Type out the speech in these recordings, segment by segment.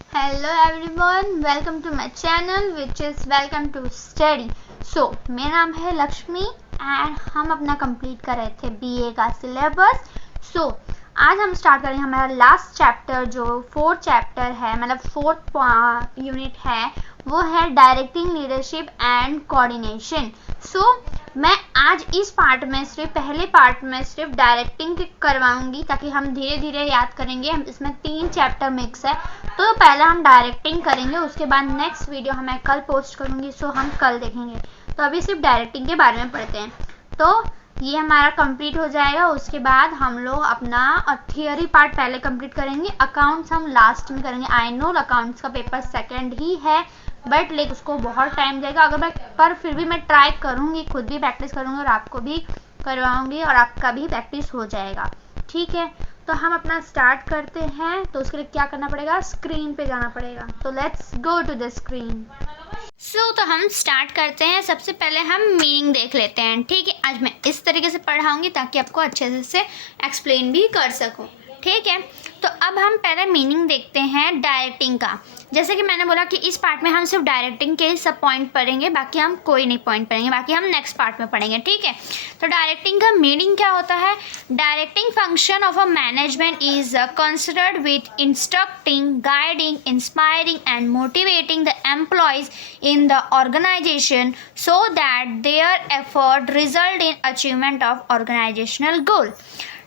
Hello everyone, welcome to my channel which is welcome to study. So मेरा नाम है Lakshmi and हम अपना कंप्लीट कर रहे थे बीए का सिलेबस. सो आज हम स्टार्ट करेंगे हमारा लास्ट चैप्टर जो फोर्थ चैप्टर है, मतलब फोर्थ यूनिट है, वो है डायरेक्टिंग लीडरशिप एंड कोऑर्डिनेशन. सो मैं आज इस पार्ट में सिर्फ पहले पार्ट में सिर्फ डायरेक्टिंग करवाऊंगी ताकि हम धीरे धीरे याद करेंगे. हम इसमें 3 चैप्टर मिक्स है, तो पहले हम डायरेक्टिंग करेंगे, उसके बाद नेक्स्ट वीडियो मैं कल पोस्ट करूंगी. सो हम कल देखेंगे. तो अभी सिर्फ डायरेक्टिंग के बारे में पढ़ते हैं. तो ये हमारा कंप्लीट हो जाएगा. उसके बाद हम लोग अपना थियोरी पार्ट पहले कंप्लीट करेंगे. अकाउंट्स हम लास्ट में करेंगे. आई नो अकाउंट्स का पेपर सेकंड ही है, बट लेकिन उसको बहुत टाइम जाएगा. अगर मैं पर फिर भी मैं ट्राई करूंगी, खुद भी प्रैक्टिस करूंगी और आपको भी करवाऊंगी और आपका भी प्रैक्टिस हो जाएगा. ठीक है, तो हम अपना स्टार्ट करते हैं. तो उसके लिए क्या करना पड़ेगा, स्क्रीन पे जाना पड़ेगा. तो let's go to the screen. तो हम स्टार्ट करते हैं. सबसे पहले हम मीनिंग देख लेते हैं. ठीक है, आज मैं इस तरीके से पढ़ाऊंगी ताकि आपको अच्छे से एक्सप्लेन भी कर सकूं. ठीक है, तो अब हम पहले मीनिंग देखते हैं डायरेक्टिंग का. जैसे कि मैंने बोला कि इस पार्ट में हम सिर्फ डायरेक्टिंग के सब पॉइंट पढ़ेंगे, बाकी हम कोई नहीं पॉइंट पढ़ेंगे, बाकी हम नेक्स्ट पार्ट में पढ़ेंगे. ठीक है, तो डायरेक्टिंग का मीनिंग क्या होता है. Directing function of a management is considered with instructing, guiding, inspiring and motivating the employees in the organisation so that their effort result in achievement of organisational goal.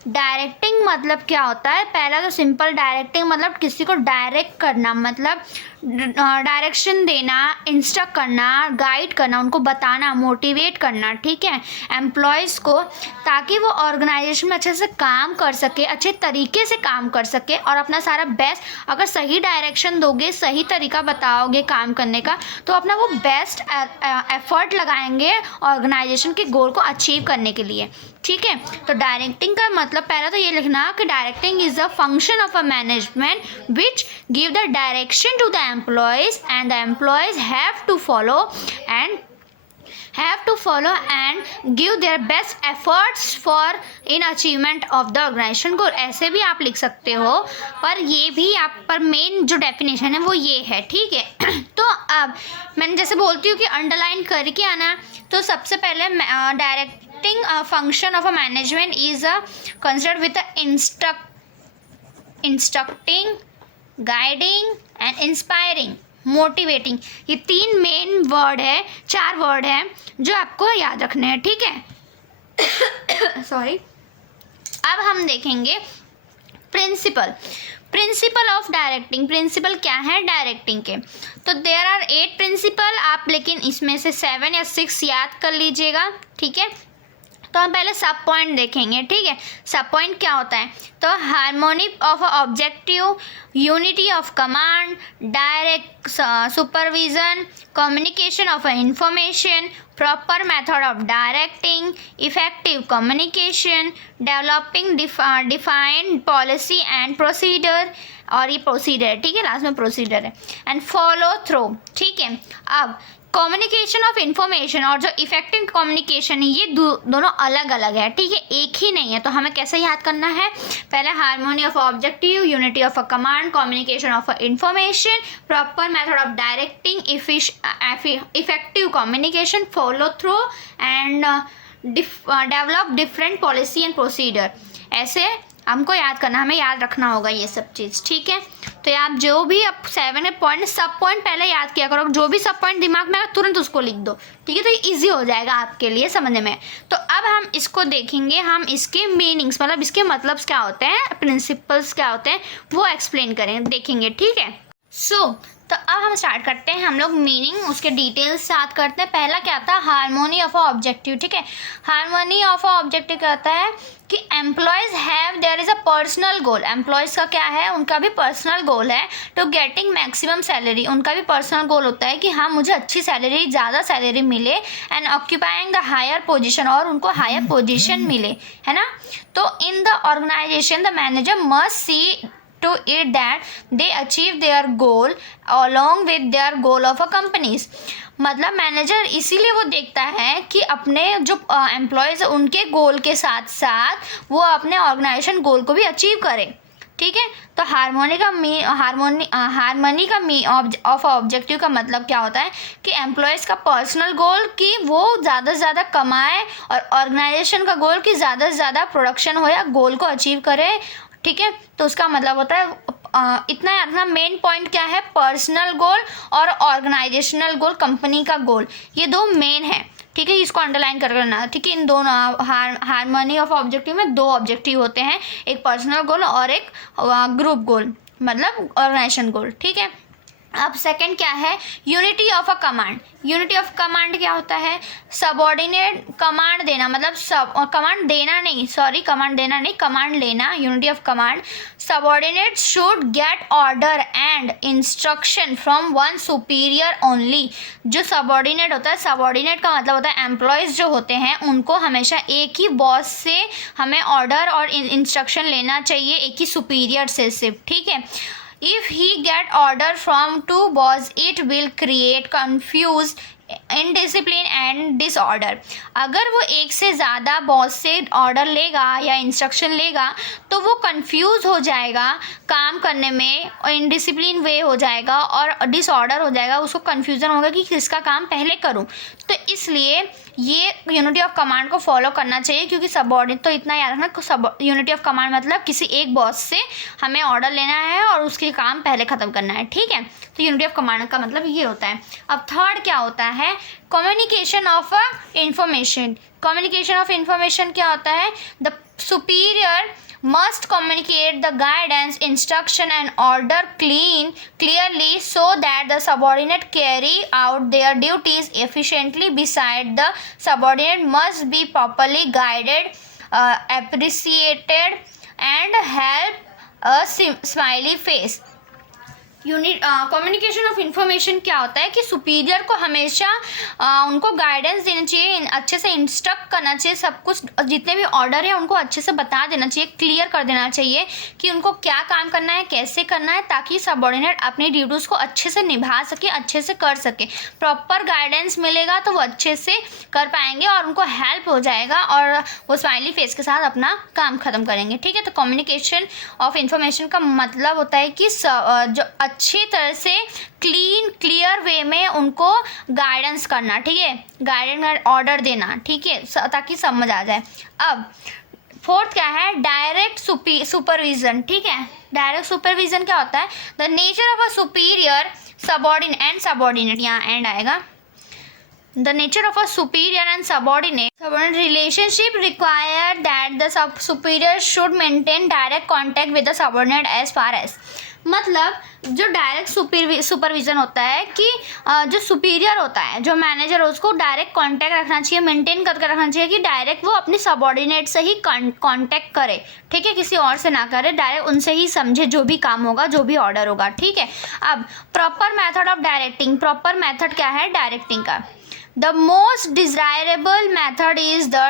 Directing मतलब क्या होता है. पहला तो सिंपल डायरेक्टिंग मतलब किसी को direct करना, मतलब डायरेक्शन देना, इंस्ट्रक्ट करना, गाइड करना, उनको बताना, मोटिवेट करना. ठीक है, एम्प्लॉयज़ को, ताकि वो ऑर्गेनाइजेशन में अच्छे से काम कर सके, अच्छे तरीके से काम कर सके और अपना सारा बेस्ट. अगर सही डायरेक्शन दोगे, सही तरीका बताओगे काम करने का, तो अपना वो बेस्ट एफर्ट लगाएंगे ऑर्गेनाइजेशन के गोल को अचीव करने के लिए. ठीक है, तो डायरेक्टिंग का मतलब पहला तो ये लिखना कि directing is the function of a management which give the direction to the employees and the employees have to follow and give their best efforts for in achievement of the organization goal. ऐसे भी आप लिख सकते हो, पर ये भी आप पर मेन जो डेफिनेशन है वो ये है. ठीक है, तो अब मैंने जैसे बोलती हूँ कि अंडरलाइन करके आना. तो सबसे पहले directing function of a management is considered with instructing, guiding and inspiring, motivating. ये 3 मेन वर्ड है, 4 वर्ड है जो आपको याद रखने हैं. ठीक है, सॉरी. अब हम देखेंगे प्रिंसिपल ऑफ डायरेक्टिंग. प्रिंसिपल क्या है डायरेक्टिंग के. तो देयर आर 8 प्रिंसिपल, आप लेकिन इसमें से 7 या 6 याद कर लीजिएगा. ठीक है, तो हम पहले सब पॉइंट देखेंगे. ठीक है, सब पॉइंट क्या होता है. तो harmony of objective, unity of command, direct supervision, communication of information, proper method of directing, effective communication, developing defined policy and procedure. और ये प्रोसीजर, ठीक है, लास्ट में प्रोसीजर है. And follow through. ठीक है, अब कम्युनिकेशन ऑफ इंफॉर्मेशन और जो इफेक्टिव कम्युनिकेशन है ये दोनों अलग अलग है. ठीक है, एक ही नहीं है. तो हमें कैसे याद करना है. पहले harmony of objective, unity of a command, communication of information, proper method of directing, effective communication, follow through and develop different policy and procedure. ऐसे हमको याद करना, हमें याद रखना होगा ये सब चीज़. ठीक है, तो आप जो भी आप 7 पॉइंट सब पॉइंट पहले याद किया करो. जो भी सब पॉइंट दिमाग में आए तुरंत उसको लिख दो. ठीक है, तो ये ईजी हो जाएगा आपके लिए समझने में. तो अब हम इसको देखेंगे, हम इसके मीनिंग्स मतलब इसके मतलब क्या होते हैं, प्रिंसिपल्स क्या होते हैं, वो एक्सप्लेन करेंगे, देखेंगे. ठीक है, तो अब हम स्टार्ट करते हैं. हम लोग मीनिंग उसके डिटेल्स साथ करते हैं. पहला क्या था, हार्मोनी ऑफ ऑब्जेक्टिव. ठीक है, हार्मोनी ऑफ ऑब्जेक्टिव क्या होता है कि employees have their is a personal goal. Employees का क्या है, उनका भी पर्सनल गोल है. टू गेटिंग मैक्सिमम सैलरी, उनका भी पर्सनल गोल होता है कि हाँ मुझे अच्छी सैलरी, ज़्यादा सैलरी मिले. And occupying the higher position, और उनको हायर पोजीशन मिले, है ना. तो in the organisation the manager must see to it that they achieve their goal along with their goal of a companies. मतलब मैनेजर इसीलिए वो देखता है कि अपने जो एम्प्लॉयज़ उनके गोल के साथ साथ वो अपने ऑर्गेनाइजेशन गोल को भी अचीव करे. ठीक है। तो हार्मोनी का ऑब्जेक्टिव का मतलब क्या होता है कि एम्प्लॉयज़ का पर्सनल गोल कि वो ज़्यादा से ज़्यादा कमाए और ऑर्गेनाइजेशन का गोल कि ज़्यादा से ज़्यादा प्रोडक्शन हो या गोल को अचीव करे, ठीक है। तो उसका मतलब होता है इतना याद रखना, मेन पॉइंट क्या है, पर्सनल गोल और ऑर्गेनाइजेशनल गोल, कंपनी का गोल, ये दो मेन है, ठीक है। इसको अंडरलाइन कर लेना, ठीक है। इन दोनों हार्मनी ऑफ ऑब्जेक्टिव में दो ऑब्जेक्टिव होते हैं, एक पर्सनल गोल और एक ग्रुप गोल मतलब ऑर्गेनाइजेशन गोल, ठीक है। अब सेकंड क्या है, unity of a command. Unity of command क्या होता है, सबऑर्डिनेट कमांड देना, मतलब कमांड देना नहीं, कमांड लेना। Unity of command, subordinate should get order and instruction from one superior only. जो सबऑर्डिनेट होता है, सबऑर्डिनेट का मतलब होता है एम्प्लॉयज़ जो होते हैं उनको हमेशा एक ही बॉस से हमें ऑर्डर और इंस्ट्रक्शन लेना चाहिए, एक ही सुपीरियर से सिर्फ, ठीक है। If he get order from two boss, it will create confused, indiscipline and disorder. अगर वो एक से ज़्यादा बॉस से ऑर्डर लेगा या इंस्ट्रक्शन लेगा तो वो कंफ्यूज हो जाएगा काम करने में, और इनडिसिप्लिन वे हो जाएगा और डिसऑर्डर हो जाएगा, उसको कन्फ्यूज़न होगा कि किसका काम पहले करूं। तो इसलिए ये यूनिटी ऑफ कमांड को फॉलो करना चाहिए, क्योंकि सबऑर्डिनेट, तो इतना याद रखना, यूनिटी ऑफ कमांड मतलब किसी एक बॉस से हमें ऑर्डर लेना है और उसके काम पहले ख़त्म करना है, ठीक है। तो यूनिटी ऑफ कमांड का मतलब ये होता है। अब थर्ड क्या होता है, communication of information. Communication of information क्या होता है, the superior must communicate the guidance, instruction and order clearly so that the subordinate carry out their duties efficiently. Beside, the subordinate must be properly guided, appreciated and help a smiley face. Communication of information क्या होता है कि superior को हमेशा उनको guidance देना चाहिए, अच्छे से इंस्ट्रक्ट करना चाहिए, सब कुछ जितने भी ऑर्डर है उनको अच्छे से बता देना चाहिए, क्लियर कर देना चाहिए कि उनको क्या काम करना है, कैसे करना है, ताकि सबऑर्डिनेट अपनी ड्यूटीज़ को अच्छे से निभा सके, अच्छे से कर सके। प्रॉपर गाइडेंस मिलेगा तो वो अच्छे से कर पाएंगे और उनको हेल्प हो जाएगा और वो स्माइली फेस के साथ अपना काम ख़त्म करेंगे, ठीक है। तो कम्युनिकेशन ऑफ इंफॉर्मेशन का मतलब होता है कि जो अच्छी तरह से क्लियर वे में उनको गाइडेंस करना, ठीक है, गाइडेंस ऑर्डर देना, ठीक है, ताकि समझ आ जाए। अब फोर्थ क्या है, डायरेक्ट सुपरविजन, ठीक है। डायरेक्ट सुपरविजन क्या होता है, the nature of a superior subordinate, यहाँ एंड आएगा। The nature of a superior and subordinate relationship require that the superior should maintain direct contact with the subordinate as far as, मतलब जो direct supervision होता है कि जो superior होता है, जो मैनेजर, उसको डायरेक्ट कांटेक्ट रखना चाहिए, मेंटेन करके रखना चाहिए कि डायरेक्ट वो अपने सबऑर्डिनेट से ही कांटेक्ट करे, ठीक है, किसी और से ना करे, डायरेक्ट उनसे ही समझे जो भी काम होगा, जो भी ऑर्डर होगा, ठीक है। अब proper method of directing, proper method क्या है डायरेक्टिंग का, The most desirable method is the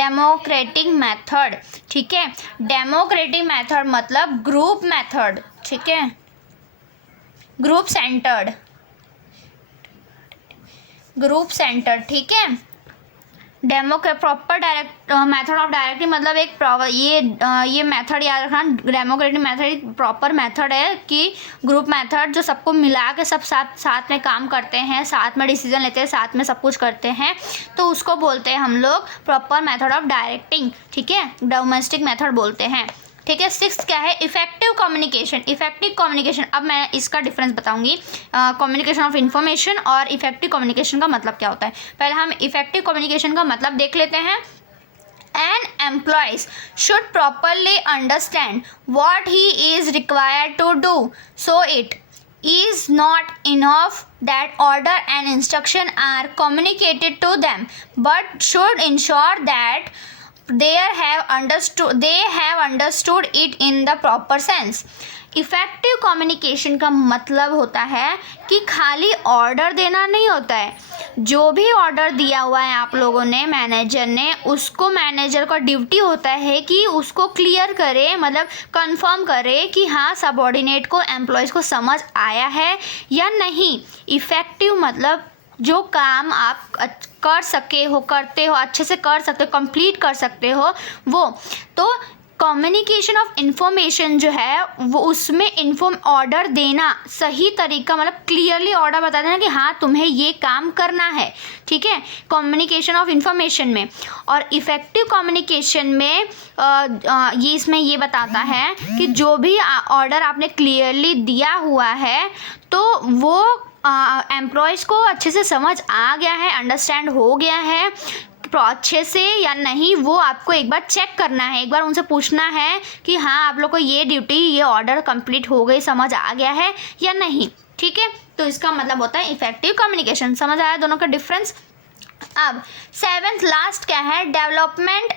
democratic method, ठीक है। डेमोक्रेटिक मेथड मतलब ग्रुप मेथड, ठीक है, ग्रुप सेंटर्ड, ठीक है। Proper direct method of directing मतलब एक ये मेथड याद रखना, डेमोक्रेटिक मेथड प्रॉपर मेथड है कि ग्रुप मेथड जो सबको मिला के सब साथ में काम करते हैं, साथ में डिसीजन लेते हैं, साथ में सब कुछ करते हैं, तो उसको बोलते हैं हम लोग प्रॉपर मेथड ऑफ डायरेक्टिंग, ठीक है, डोमेस्टिक मेथड बोलते हैं, ठीक है। सिक्स्थ क्या है, इफेक्टिव कम्युनिकेशन। इफेक्टिव कम्युनिकेशन, अब मैं इसका डिफरेंस बताऊंगी, कम्युनिकेशन ऑफ इंफॉर्मेशन और इफेक्टिव कम्युनिकेशन का मतलब क्या होता है। पहले हम इफेक्टिव कम्युनिकेशन का मतलब देख लेते हैं। An employee should properly understand what he is required to do, so it is not enough that order and instruction are communicated to them, but should ensure that they have understood it in the proper sense. Effective communication का मतलब होता है कि खाली order देना नहीं होता है, जो भी ऑर्डर दिया हुआ है आप लोगों ने, मैनेजर ने, उसको मैनेजर का ड्यूटी होता है कि उसको क्लियर करे, मतलब कंफर्म करे कि हाँ सबऑर्डिनेट को, एम्प्लॉयज़ को समझ आया है या नहीं। इफ़ेक्टिव मतलब जो काम आप कर सके हो, करते हो, अच्छे से कर सकते हो, कंप्लीट कर सकते हो वो। तो कम्युनिकेशन ऑफ इंफॉर्मेशन जो है वो उसमें ऑर्डर देना, सही तरीका मतलब क्लियरली ऑर्डर बता देना कि हाँ तुम्हें ये काम करना है, ठीक है, कम्युनिकेशन ऑफ इंफॉर्मेशन में। और इफ़ेक्टिव कम्युनिकेशन में ये इसमें ये बताता है कि जो भी ऑर्डर आपने क्लियरली दिया हुआ है तो वो एम्प्लॉयज़ को अच्छे से समझ आ गया है, अंडरस्टैंड हो गया है अच्छे से या नहीं, वो आपको एक बार चेक करना है, एक बार उनसे पूछना है कि हाँ आप लोग को ये ड्यूटी, ये ऑर्डर कंप्लीट हो गई, समझ आ गया है या नहीं, ठीक है। तो इसका मतलब होता है इफेक्टिव कम्युनिकेशन। समझ आया दोनों का डिफरेंस। अब 7th लास्ट क्या है, development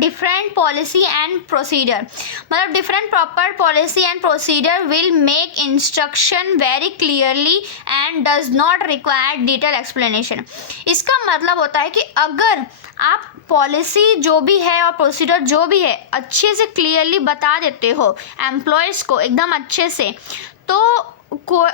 different policy and procedure, मतलब different proper policy and procedure will make instruction very clearly and does not require detail explanation. इसका मतलब होता है कि अगर आप पॉलिसी जो भी है और प्रोसीजर जो भी है अच्छे से क्लियरली बता देते हो एम्प्लॉयज़ को एकदम अच्छे से, तो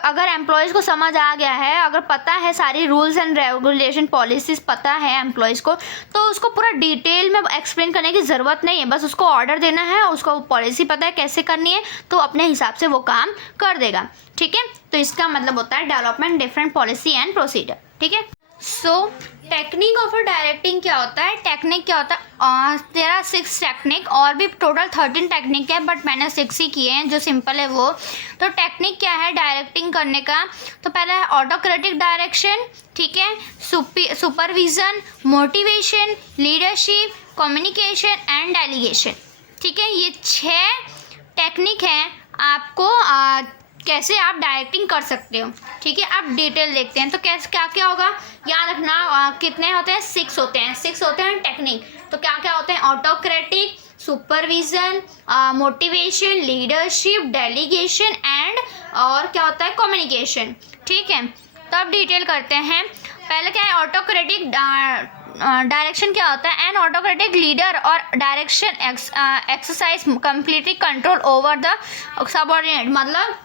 अगर एम्प्लॉयज़ को समझ आ गया है, अगर पता है सारी रूल्स एंड रेगुलेशन पॉलिसीज़ पता है एम्प्लॉयज़ को, तो उसको पूरा डिटेल में एक्सप्लेन करने की ज़रूरत नहीं है, बस उसको ऑर्डर देना है, उसको पॉलिसी पता है कैसे करनी है, तो अपने हिसाब से वो काम कर देगा, ठीक है। तो इसका मतलब होता है development different policy and procedure, ठीक है। सो टेक्निक ऑफ डायरेक्टिंग क्या होता है, टेक्निक क्या होता है, तेरा 6 टेक्निक, और भी टोटल 13 टेक्निक है बट मैंने 6 ही किए हैं जो सिंपल है वो। तो टेक्निक क्या है डायरेक्टिंग करने का, तो पहला है ऑटोक्रेटिक डायरेक्शन, ठीक है, supervision, motivation, leadership, communication and delegation, ठीक है। ये 6 टेक्निक हैं आपको कैसे आप डायरेक्टिंग कर सकते हो, ठीक है। आप डिटेल देखते हैं तो कैसे क्या क्या होगा, याद रखना कितने होते हैं, 6 होते हैं, 6 होते हैं टेक्निक। तो क्या क्या होते हैं, autocratic, supervision, motivation, leadership, delegation and और क्या होता है कम्युनिकेशन, ठीक है। तो अब डिटेल करते हैं। पहले क्या है ऑटोक्रेटिक डायरेक्शन क्या होता है, एन ऑटोक्रेटिक लीडर और direction exercise completely control over the subordinate, मतलब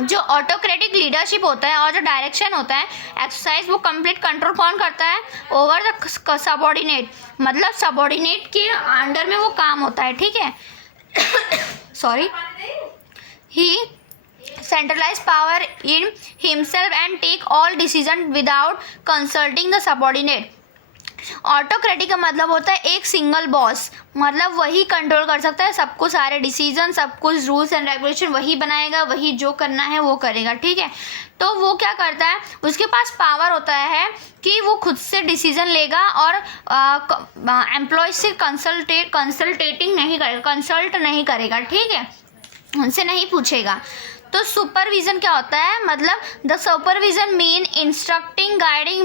जो ऑटोक्रेटिक लीडरशिप होता है और जो डायरेक्शन होता है एक्सरसाइज, वो कंप्लीट कंट्रोल कौन करता है, ओवर द सबऑर्डिनेट, मतलब सबऑर्डिनेट के अंडर में वो काम होता है, ठीक है। Sorry, he centralize power in himself and take all decision without consulting the subordinate। Autocratic का मतलब होता है एक सिंगल बॉस, मतलब वही कंट्रोल कर सकता है सबको, सारे डिसीजन, सब कुछ रूल्स एंड रेगुलेशन वही बनाएगा, वही जो करना है वो करेगा, ठीक है। तो वो क्या करता है, उसके पास पावर होता है कि वो खुद से डिसीजन लेगा और एम्प्लॉय से कंसल्ट नहीं करेगा, ठीक है, उनसे नहीं पूछेगा। तो सुपरविज़न क्या होता है, मतलब the supervision mean instructing, guiding,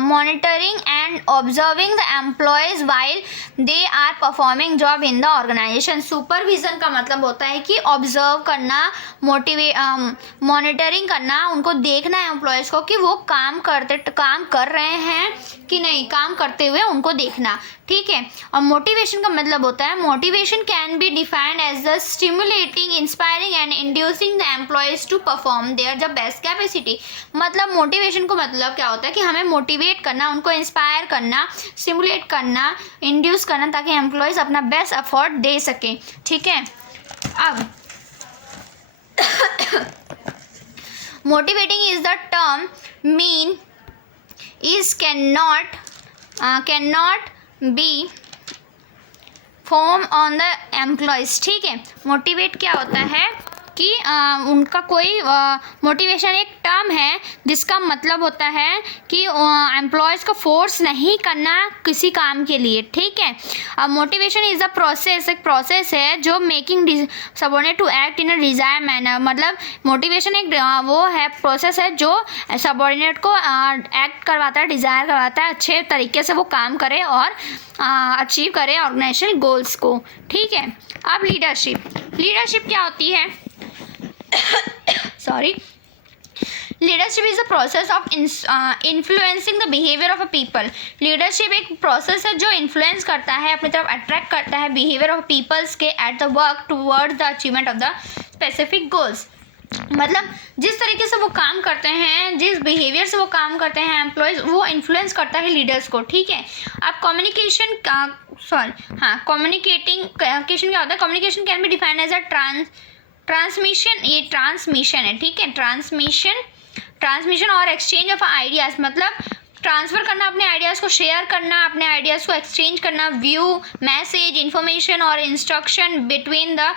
monitoring and observing the employees while they are performing job in the organisation. Supervision का मतलब होता है कि ऑब्जर्व करना, मॉनिटरिंग करना, उनको देखना है एम्प्लॉयज़ को कि वो काम कर रहे हैं कि नहीं, काम करते हुए उनको देखना, ठीक है। और मोटिवेशन का मतलब होता है, motivation can be defined as the stimulating, inspiring and inducing the employees to perform their the best capacity. मतलब मोटिवेशन को मतलब क्या होता है कि हमें मोटिवेट करना, उनको इंस्पायर करना, स्टिमुलेट करना, इंड्यूस करना, ताकि एम्प्लॉयज़ अपना बेस्ट एफर्ट दे सकें, ठीक है। अब motivating is the term mean is cannot be formed on the employees, ठीक है। मोटिवेट क्या होता है कि उनका कोई मोटिवेशन एक टर्म है जिसका मतलब होता है कि एम्प्लॉयज़ को फोर्स नहीं करना किसी काम के लिए, ठीक है। अब मोटिवेशन इज़ द प्रोसेस, एक प्रोसेस है जो making subordinate to act in a desire manner, मतलब मोटिवेशन एक वो है, प्रोसेस है जो सबऑर्डिनेट को एक्ट करवाता है, डिज़ायर करवाता है, अच्छे तरीके से वो काम करे और अचीव करे ऑर्गेनाइजेशन गोल्स को, ठीक है। अब लीडरशिप क्या होती है, sorry, leadership is the process of influencing the behaviour of a people. Leadership एक प्रोसेस है जो इन्फ्लुएंस करता है, अपनी तरफ अट्रैक्ट करता है बिहेवियर ऑफ पीपल्स के at the work towards the achievement of the specific goals. मतलब जिस तरीके से वो काम करते हैं, जिस बिहेवियर से वो काम करते हैं एम्प्लॉयज़, वो इन्फ्लुएंस करता है लीडर्स को, ठीक है। अब कम्युनिकेशन सॉरी हाँ, कम्युनिकेशन क्या होता है? Communication can be defined as a transmission, ये ट्रांसमिशन है, ठीक है, ट्रांसमिशन और एक्सचेंज ऑफ आइडियाज, मतलब ट्रांसफ़र करना अपने आइडियाज़ को, शेयर करना अपने आइडियाज़ को, एक्सचेंज करना व्यू, मैसेज, इन्फॉर्मेशन और इंस्ट्रक्शन बिटवीन द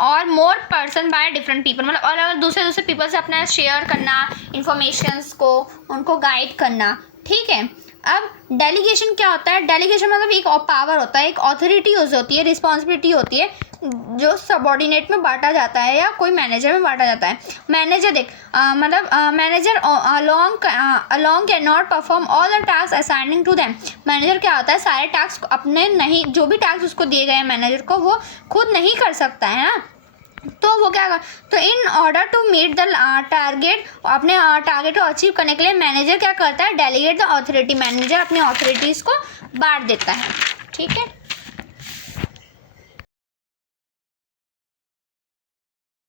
और more person by different people, मतलब अलग अलग दूसरे पीपल से अपना शेयर करना इंफॉर्मेशंस को, उनको गाइड करना, ठीक है। अब डेलीगेशन क्या होता है? डेलीगेशन मतलब एक पावर होता है, एक अथॉरिटी होती है, रिस्पॉन्सिबिलिटी होती है जो सबऑर्डिनेट में बांटा जाता है या कोई मैनेजर में बांटा जाता है। मैनेजर देख मतलब manager alone can not perform all the task assigning to them. Manager क्या होता है? सारे टास्क अपने नहीं, जो भी टास्क उसको दिए गए हैं मैनेजर को, वो खुद नहीं कर सकता है ना, तो वो क्या कर, तो in order to meet the target, अपने टारगेट को अचीव करने के लिए मैनेजर क्या करता है? डेलीगेट द अथॉरिटी, मैनेजर अपने अथॉरिटीज़ को बांट देता है, ठीक है।